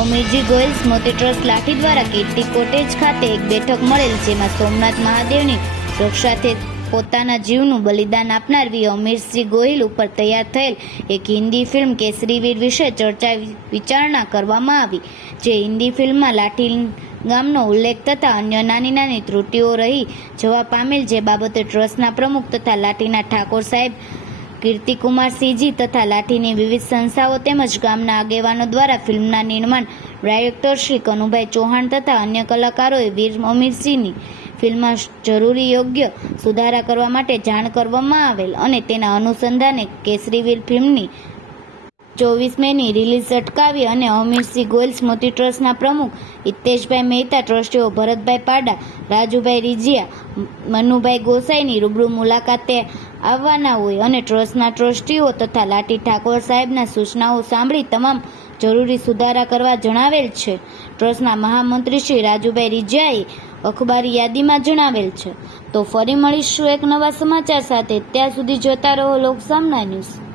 Amirji Goyal Smriti trust Lathi દ્વારા Kirti cottage ખાતે એક બેઠક મળેલ જેમાં સોમનાથ મહાદેવની સુરક્ષાથી પોતાના જીવનું બલિદાન આપનાર વી અમીરસિંહ ગોહિલ ઉપર તૈયાર થયેલ એક હિન્દી ફિલ્મ કેસરીવીર વિશે ચર્ચા વિચારણા કરવામાં આવી, જે હિન્દી ફિલ્મમાં લાઠી ગામનો ઉલ્લેખ તથા અન્ય નાની નાની ત્રુટિઓ રહી જવા પામેલ, જે બાબતે ટ્રસ્ટના પ્રમુખ તથા લાઠીના ઠાકોર સાહેબ કીર્તિકુમારસિંહજી તથા લાઠીની વિવિધ સંસ્થાઓ તેમજ ગામના આગેવાનો દ્વારા ફિલ્મના નિર્માણ, ડાયરેક્ટર શ્રી કનુભાઈ ચૌહાણ તથા અન્ય કલાકારોએ વીર અમીરસિંહની ફિલ્મમાં જરૂરી યોગ્ય સુધારા કરવા માટે જાણ કરવામાં આવેલ અને તેના અનુસંધાને કેસરીવીર ફિલ્મની ચોવીસ મેની રિલીઝ અટકાવી અને અમીરસિંહ ગોયલ સ્મૃતિ ટ્રસ્ટના પ્રમુખ, હિતેશભાઈ મહેતા, ટ્રસ્ટીઓ ભરતભાઈ પાડા, રાજુભાઈ રીજિયા, મનુભાઈ ગોસાઈની રૂબરૂ મુલાકાતે આવવાના હોય અને ટ્રસ્ટના ટ્રસ્ટીઓ તથા લાટી ઠાકોર સાહેબના સૂચનાઓ સાંભળી તમામ જરૂરી સુધારા કરવા જણાવેલ છે. ટ્રસ્ટના મહામંત્રી શ્રી રાજુભાઈ રીજિયાએ અખબારી યાદીમાં જણાવેલ છે. તો ફરી મળીશું એક નવા સમાચાર સાથે. ત્યાં સુધી જોતા રહો લોકસામના ન્યૂઝ.